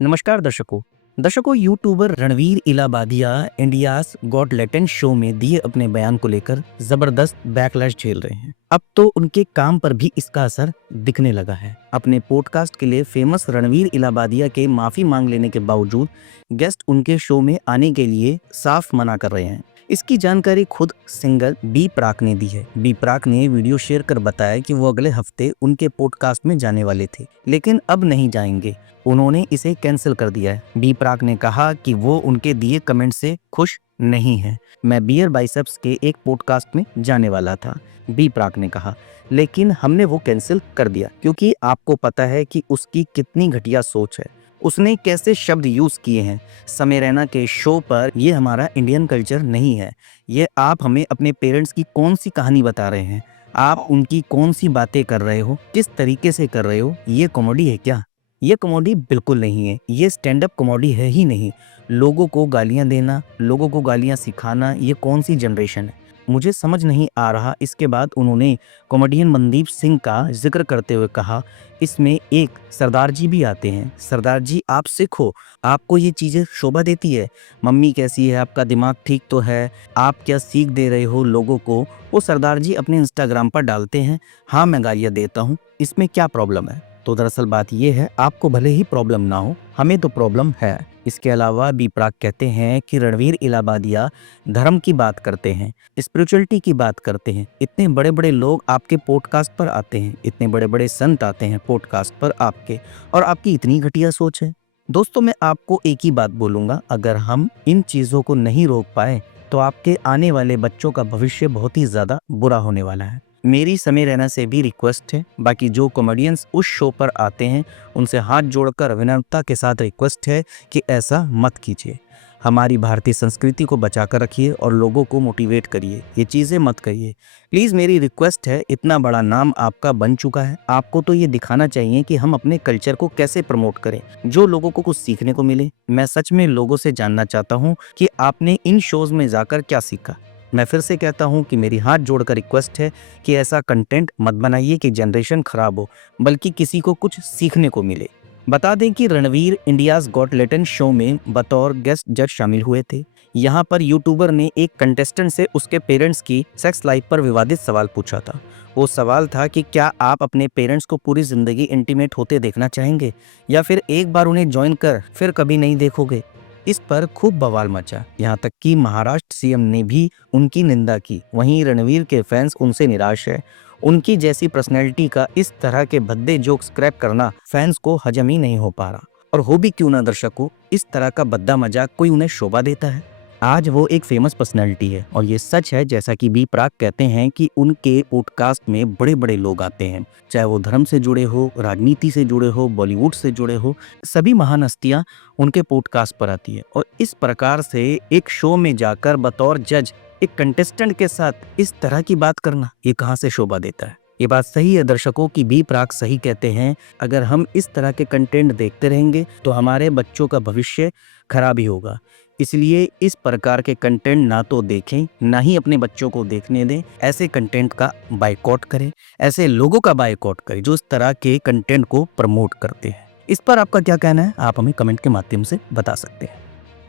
नमस्कार दर्शकों YouTuber Ranveer Allahbadia India's got talent show में दिए अपने बयान को लेकर जबरदस्त बैकलैश झेल रहे हैं। अब तो उनके काम पर भी इसका असर दिखने लगा है। अपने पॉडकास्ट के लिए फेमस रणवीर इलाहाबादिया के माफी मांग लेने के बावजूद गेस्ट उनके शो में आने के लिए साफ मना कर रहे हैं। इसकी जानकारी खुद सिंगर बी प्राक ने दी है। बी प्राक ने वीडियो शेयर कर बताया कि वो अगले हफ्ते उनके पॉडकास्ट में जाने वाले थे, लेकिन अब नहीं जाएंगे। उन्होंने इसे कैंसिल कर दिया है। बी प्राक ने कहा कि वो उनके दिए कमेंट से खुश नहीं है। मैं बियर बाइसेप्स के एक पॉडकास्ट में जाने वाला था, बी प्राक ने कहा, लेकिन हमने वो कैंसिल कर दिया क्योंकि आपको पता है कि उसकी कितनी घटिया सोच है। उसने कैसे शब्द यूज किए हैं। समय रैना के शो पर ये हमारा इंडियन कल्चर नहीं है। ये आप हमें अपने पेरेंट्स की कौन सी कहानी बता रहे हैं? आप उनकी कौन सी बातें कर रहे हो? किस तरीके से कर रहे हो? ये कॉमेडी है क्या? ये कॉमेडी बिल्कुल नहीं है। ये स्टैंड अप कॉमेडी है ही नहीं। लोगों को गालियां देना, लोगों को गालियां सिखाना, ये कौन सी जनरेशन है? मुझे समझ नहीं आ रहा। इसके बाद उन्होंने कॉमेडियन मनदीप सिंह का जिक्र करते हुए कहा, इसमें एक सरदार जी भी आते हैं। सरदार जी, आप सीखो, आपको ये चीज़ें शोभा देती है। मम्मी कैसी है, आपका दिमाग ठीक तो है, आप क्या सीख दे रहे हो लोगों को? वो सरदार जी अपने इंस्टाग्राम पर डालते हैं, हाँ मैं गालियाँ देता हूँ, इसमें क्या प्रॉब्लम है? तो दरअसल बात ये है, आपको भले ही प्रॉब्लम ना हो, हमें तो प्रॉब्लम है। इसके अलावा बी प्राक कहते हैं कि रणवीर इलाहाबादिया धर्म की बात करते हैं, स्पिरिचुअलिटी की बात करते हैं। इतने बड़े बड़े लोग आपके पॉडकास्ट पर आते हैं, इतने बड़े बड़े संत आते हैं पॉडकास्ट पर आपके, और आपकी इतनी घटिया सोच है। दोस्तों, मैं आपको एक ही बात बोलूंगा, अगर हम इन चीज़ों को नहीं रोक पाए तो आपके आने वाले बच्चों का भविष्य बहुत ही ज़्यादा बुरा होने वाला है। मेरी समय रैना से भी रिक्वेस्ट है, बाकी जो कॉमेडियंस उस शो पर आते हैं उनसे हाथ जोड़कर विनम्रता के साथ रिक्वेस्ट है कि ऐसा मत कीजिए। हमारी भारतीय संस्कृति को बचाकर रखिए और लोगों को मोटिवेट करिए, ये चीज़ें मत करिए प्लीज़। मेरी रिक्वेस्ट है, इतना बड़ा नाम आपका बन चुका है, आपको तो ये दिखाना चाहिए कि हम अपने कल्चर को कैसे प्रमोट करें, जो लोगों को कुछ सीखने को मिले। मैं सच में लोगों से जानना चाहता हूँ कि आपने इन शोज़ में जाकर क्या सीखा। मैं फिर से कहता हूं कि मेरी हाथ जोड़कर रिक्वेस्ट है कि ऐसा कंटेंट मत बनाइए कि जनरेशन खराब हो, बल्कि किसी को कुछ सीखने को मिले। बता दें कि Ranveer India's got talent show में बतौर गेस्ट जज शामिल हुए थे। यहाँ पर यूट्यूबर ने एक कंटेस्टेंट से उसके पेरेंट्स की सेक्स लाइफ पर विवादित सवाल पूछा था। वो सवाल था कि क्या आप अपने पेरेंट्स को पूरी जिंदगी इंटीमेट होते देखना चाहेंगे, या फिर एक बार उन्हें ज्वाइन कर फिर कभी नहीं देखोगे? इस पर खूब बवाल मचा, यहाँ तक कि महाराष्ट्र सीएम ने भी उनकी निंदा की। वहीं रणवीर के फैंस उनसे निराश है। उनकी जैसी पर्सनैलिटी का इस तरह के भद्दे जोक स्क्रैप करना फैंस को हजम ही नहीं हो पा रहा। और हो भी क्यों ना दर्शकों, इस तरह का भद्दा मजाक कोई उन्हें शोभा देता है? आज वो एक फेमस पर्सनैलिटी है, और ये सच है जैसा कि बी प्राक कहते हैं कि उनके पॉडकास्ट में बड़े बड़े लोग आते हैं, चाहे वो धर्म से जुड़े हो, राजनीति से जुड़े हो, बॉलीवुड से जुड़े हो, सभी महान हस्तियां उनके पॉडकास्ट पर आती है। और इस प्रकार से एक शो में जाकर बतौर जज एक कंटेस्टेंट के साथ इस तरह की बात करना, ये कहाँ से शोभा देता है? ये बात सही है दर्शकों की बी प्राक सही कहते हैं, अगर हम इस तरह के कंटेंट देखते रहेंगे तो हमारे बच्चों का भविष्य खराब ही होगा। इसलिए इस प्रकार के कंटेंट ना तो देखें, ना ही अपने बच्चों को देखने दें। ऐसे कंटेंट का बायकॉट करें, ऐसे लोगों का बायकॉट करें जो इस तरह के कंटेंट को प्रमोट करते हैं। इस पर आपका क्या कहना है? आप हमें कमेंट के माध्यम से बता सकते हैं।